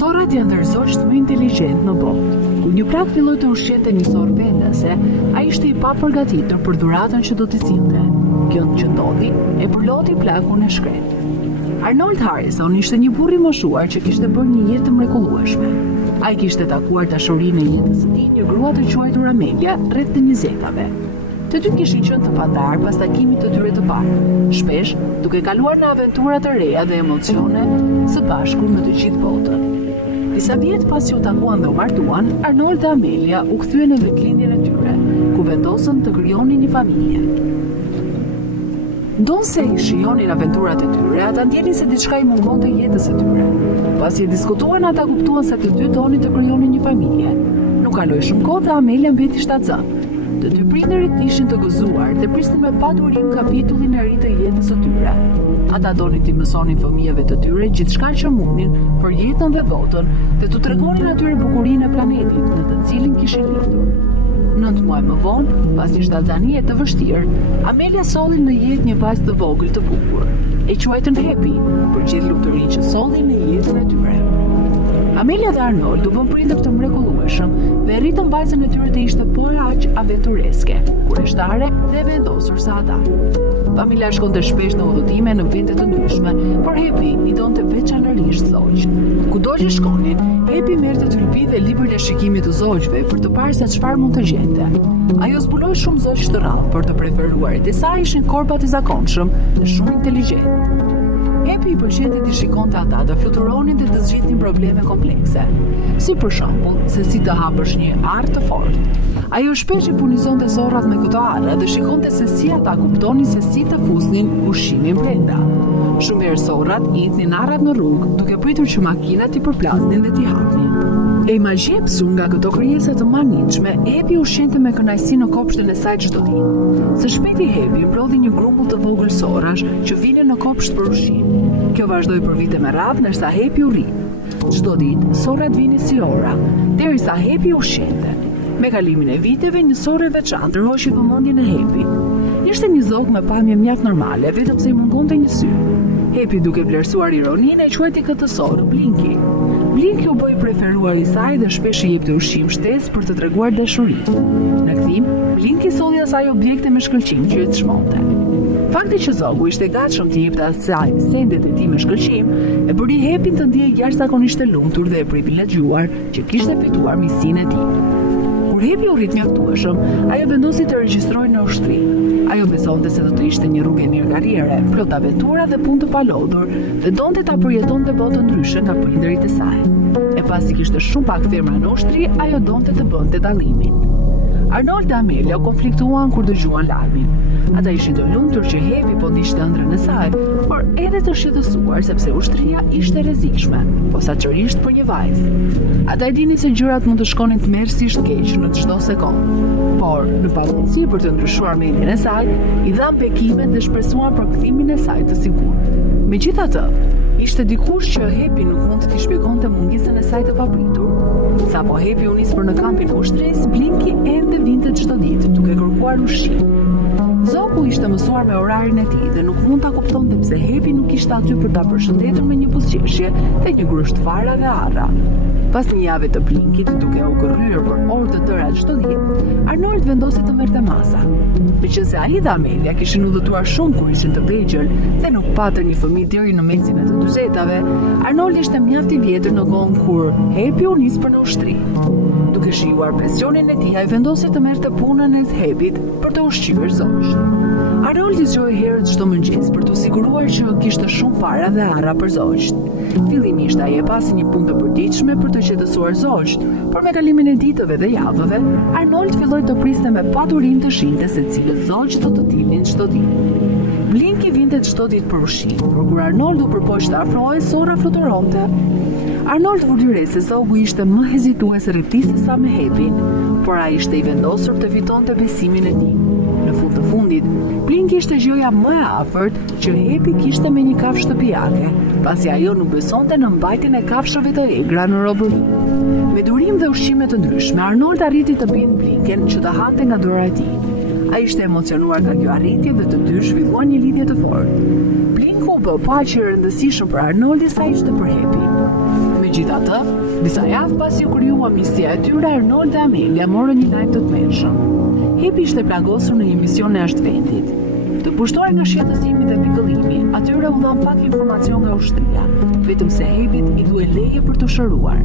Sorrat janë ndërzogjt më inteligjent në botë. Kur një plak filloi të ushqente një sorr vendase, ai ishte i papërgatitur për dhuratën që do t'i sillte. Kjo që ndodhi e përloti plakun e shkret. Arnold Harrison ishte një burr i moshuar që kishte bërë një jetë të mrekullueshme. Ai kishte takuar dashurinë e jetës së tij, një grua të quajtur Amelia, rreth të 20-tave. Të dy kishin qenë të padarë pas takimit të tyre të parë, shpesh duke kaluar në aventura të reja dhe emocione së bashku në të gjithë botën. Disa vjet pas që u takuan dhe u martuan, Arnold dhe Amelia u kthyen në vetlindjen e tyre, ku vendosën të krijonin një familje. Ndonse i shijonin aventurat e tyre, ata ndjenin se diçka i mungonte jetës së tyre. Pasi e diskutuan, ata kuptuan se të dy donin të krijonin një familje. Nuk kaloi shumë kohë dhe Amelia mbeti shtatzënë. Të dy prindërit ishin të gëzuar dhe prisnin me padurim kapitullin e ri të jetës së tyre. Ata donin t'i mësonin fëmijëve të tyre gjithçka që mundin për jetën dhe botën dhe t'u tregonin atyre bukurinë e planetit në të cilin kishin lindur. 9 muaj më vonë, pas një shtatzanie të vështirë, Amelia solli në jetë një vajzë të vogël të bukur, e quajtën Happy, për gjithë lumturinë që solli në jetën e tyre. Amelia dhe Arnold u bën prindër të mrekullueshëm dhe rritën vajzën e tyre të ishte po aq aventureske, kurioztare dhe vendosur sa ata. Familja shkonte shpesh në udhëtime në vende të ndryshme, por Happy i donte veçanërisht zogjt. Kudo që shkonin, Happy merrte tulpi dhe librin e shikimit të zogjve për të parë se çfarë mund të gjente. Ajo zbuloi shumë zogj të rrallë, por të preferuarit e saj ishin korpat e zakonshëm dhe shumë inteligjent. Happy i pëlqente t'i shikonte ata të fluturonin dhe të zgjidhnin probleme komplekse, si për shembull se si të hapësh një arë të fortë. Ajo shpesh i furnizonte zorrat me këto arë dhe shikonte se si ata kuptonin se si ta fusnin ushqimin brenda. Shumë herë zorrat i idhnin arrat në rrugë, duke pritur që makinat i përplasnin dhe t'i hapnin. E imagjepsur nga këto krijesa të manitshme, Happy ushqente me kënaqësi në kopshtin e saj çdo ditë. Së shpejti Happy mbrodhi një grumbull të vogël zorrash që vinin në kopsht për ushqim. Kjo vazhdoi për vite me radhë ndërsa Happy u rri. Çdo ditë zorrat vinin si ora, derisa Happy ushqente. Me kalimin e viteve, një zorr e veçantë rroshi vëmendjen e Happy. Ishte një zog me pamje mjaft normale, vetëm se i mungonte një sy. Happy, duke vlerësuar ironinë, e quajti këtë zorr Blinky. Blinky u bë i preferuar i saj dhe shpesh i jepte ushqim shtesë për të treguar dashuri. Në kthim, Blinky solli asaj objekte me shkëlqim që i çmonte. Fakti që zogu ishte gatshëm t'i jepte asaj sendet e tij me shkëlqim e bëri Happy të ndjejë jashtëzakonisht e lumtur dhe e privilegjuar që kishte fituar miqsinë e tij. Kur Happy u rrit mjaftueshëm, ajo vendosi të regjistrohej në ushtri. Ajo besonte se do të ishte një rrugë e mirë karriere, plot aventura dhe punë të palodhur, dhe donte ta përjetonte botën ndryshe nga prindërit e saj. E pasi kishte shumë pak firma në ushtri, ajo donte të bënte dallimin. Arnold dhe Amelia u konfliktuan kur dëgjuan lajmin. Ata ishin të lumtur që Happy po ndiqte ëndrrën e saj, por edhe të shqetësuar sepse ushtria ishte rrezikshme, posaçërisht për një vajzë. Ata e dinin se gjërat mund të shkonin tmerrsisht keq në çdo sekondë, por në pamundësi për të ndryshuar mendjen e saj, i dhan bekimet dhe shpresuan për kthimin e saj të sigurt. Megjithatë, ishte dikush që Happy nuk mund t'i shpjegonte mungesën e saj të papritur. Sapo Happy u nis për në kampin e ushtrisë, Blinky ende vinte çdo ditë duke kërkuar ushqim. Zogu ishte mësuar me orarin e tij dhe nuk mund ta kuptonte pse Happy nuk ishte aty për ta përshëndetur me një buzëqeshje dhe një grusht fara dhe arra. Pas një jave të Blinkyt, duke u kërryer për orë të tëra çdo ditë, Arnold vendosi të merrte masa. Meqense ai dhe Amelia kishin udhëtuar shumë kur ishin të vegjël dhe nuk patën një fëmijë deri në mesin e të 40-tave, Arnold ishte mjaft i vjetër në kohën kur Happy u nis për në ushtri. Duke shijuar pensionin e tij, ai vendosi të merrte punën e Happyt për të ushqyer zogjt. Arnold i zgjoi herët çdo mëngjes për të siguruar që kishte shumë fara dhe arra për zogjt. Fillimisht ai e pasi një punë të përditshme për të qetësuar zogjt, por me kalimin e ditëve dhe javëve, Arnold filloi të priste me paturim të shinte se cilët zogjt do të dilnin çdo ditë. Blinky vinte çdo ditë për ushqim, por kur Arnold u përpoq të afrohej, zorra fluturonte. Arnold vuri re se zogu ishte më hezitues rreth se sa me Happyn, por ai ishte i vendosur të fitonte besimin e tij. Në fund të fundit, Blinky ishte gjëja më e afërt që Happy kishte me një kafshë shtëpiake, pasi ajo nuk besonte në mbajtjen e kafshëve të egra në robëri. Me durim dhe ushqime të ndryshme, Arnold arriti të bindë Blinkyn që të hante nga dora e tij. Ai ishte emocionuar nga kjo arritje dhe të dy zhvilluan një lidhje të fortë. Blinku ku bë paqe e rëndësishëm për Arnoldi sa ishte për Happy. Megjithatë, disa javë pasi u krijua amnistia e tyre, Arnold dhe Amelia morën një lajm të tmerrshëm. Happy ishte plagosur në një mision në jashtë vendit. Të pushtuar nga shqetësimi dhe pikëllimi, atyre u dhan pak informacion nga ushtria, vetëm se Happyt i duhej leje për të shëruar.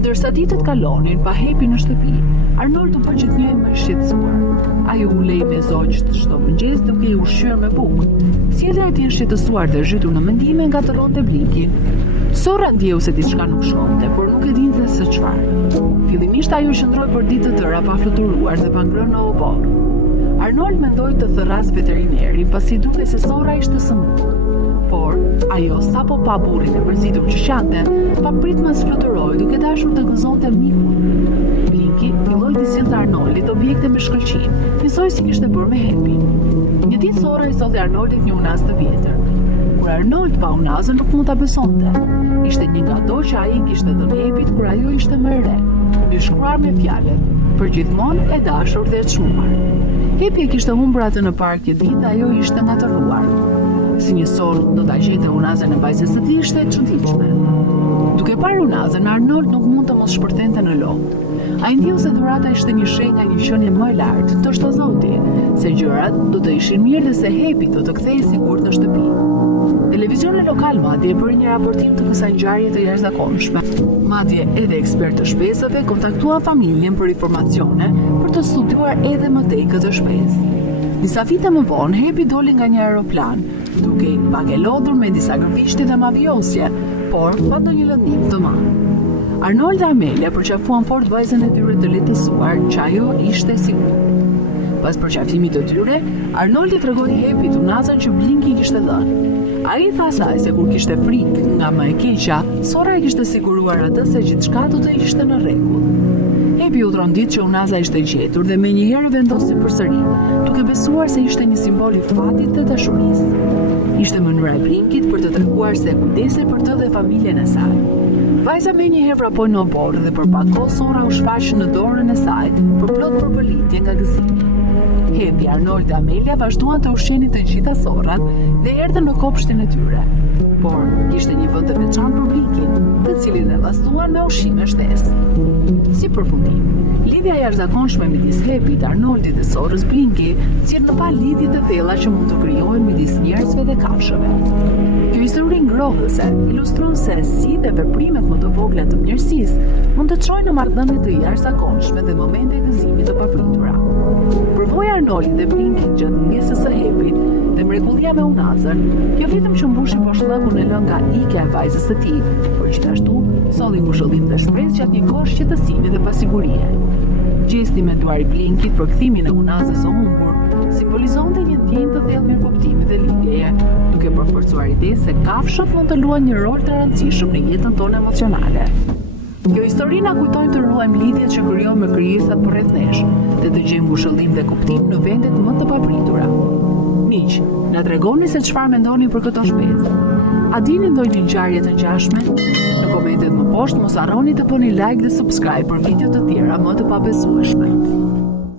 Ndërsa ditët kalonin pa Happy në shtëpi, Arnold u bë gjithnjë më i shqetësuar. Ai u lej me zogj çdo mëngjes duke i ushqyer me bukë. Sjellja e tij e shqetësuar dhe zhytur në mendime ngatëronte Blinkin. Sora ndjeu se diçka nuk shkonte, por nuk e dinte se çfarë. Fillimisht ajo qëndroi për ditë të tëra pa fluturuar dhe pa ngrënë në obor. Arnold mendoi të thërras veterinerin pasi dukej se Sora ishte sëmurë. Por ajo sapo pa burrin e mërzitur që qante, pa pritmas fluturoi duke dashur të gëzonte mifun. Blinki filloi të sillte Arnoldit objekte me shkëlqim, njësoj si kishte bërë me Happy. Një ditë Sora i solli Arnoldit një unaz të vjetër. Kur Arnold pa unazën nuk mund ta besonte. Ishte një nga ato që ai kishte dhënë Happyt kur ajo ishte më e re, mbi shkruar me fjalët, për gjithmonë e dashur dhe e çmuar. Happy e kishte humbur atë në park një ditë, ajo ishte ngatëruar. Si një sorë do ta gjete unazën e vajzës së tij ishte e çuditshme. Duke parë unazën, Arnold nuk mund të mos shpërthente në lodh. Ai ndjeu se dhurata ishte një shenjë nga një qenie më e lartë të Zoti, se gjërat do të ishin mirë dhe se Happy do të kthehej sigurt në shtëpi. Televizioni lokal madje bëri një raportim të kësaj ngjarje të jashtëzakonshme. Madje edhe ekspertë të shpesave kontaktuan familjen për informacione për të studiuar edhe më tej këtë shpesë. Disa vite më vonë, Happy doli nga një aeroplan, duke pak e lodhur me disa gërvishti dhe mafiosje, por pa ndonjë lëndim të madh. Arnold dhe Amelia përqafuan fort vajzën e tyre të lehtësuar që ajo ishte sigurt. Pas përqafimit të tyre, Arnoldi tregoi Happyt unazën që Blinki kishte dhënë. Ai tha asaj se kur kishte frikë nga më e keqja, Sora e kishte siguruar atë se gjithçka do të ishte në rregull. Happy u trondit që unaza ishte gjetur dhe menjëherë vendosi përsëri, duke besuar se ishte një simbol i fatit dhe dashurisë. Ishte mënyra e Blinkit për të treguar se kujdesej për të dhe familjen e saj. Vajza menjëherë vrapoi në obor dhe për pak kohë Sora u shfaq në dorën e saj për plot përballitje nga gëzimi. Happy, Arnold dhe Amelia vazhduan të ushqenin të gjitha Sorat dhe erdhën në kopshtin e tyre. Por kishte një vend të veçantë për Blinkin, të cilin e llastuan me ushqime shtesë. Si përfundim, lidhja e jashtëzakonshme midis Happyt, Arnoldit dhe Sorës Blinki sjell në pa lidhje të thella që mund të krijohen midis njerëzve dhe kafshëve. Kjo histori ngrohëse ilustron se si dhe veprimet më të vogla të mirësisë mund të çojnë në marrëdhënie të jashtëzakonshme dhe momente gëzimi të papritura. Përvoja Arnoldit dhe Blinkit gjatë mungesës së Happyt dhe mrekullia me unazën, jo vetëm që mbushi poshllëkun e lënë nga ikja e vajzës së tij, por gjithashtu solli ngushëllim dhe shpresë gjatë një kohë shqetësimi dhe pasigurie. Gjesti me duar i Blinkit për kthimin e unazës së humbur simbolizonte një ndjenjë të thellë mirëkuptimi dhe lidhjeje, duke përforcuar idenë se kafshët mund të luajnë një rol të rëndësishëm në jetën tonë emocionale. Kjo histori na kujton të ruajmë lidhjet që krijojmë me krijesat përreth nesh dhe të gjejmë ngushëllim dhe kuptim në vendet më të papritura. Miq, na tregoni se çfarë mendoni për këtë shpesë. A dini ndonjë ngjarje të ngjashme? Në komentet më poshtë mos harroni të bëni like dhe subscribe për video të tjera më të pabesueshme.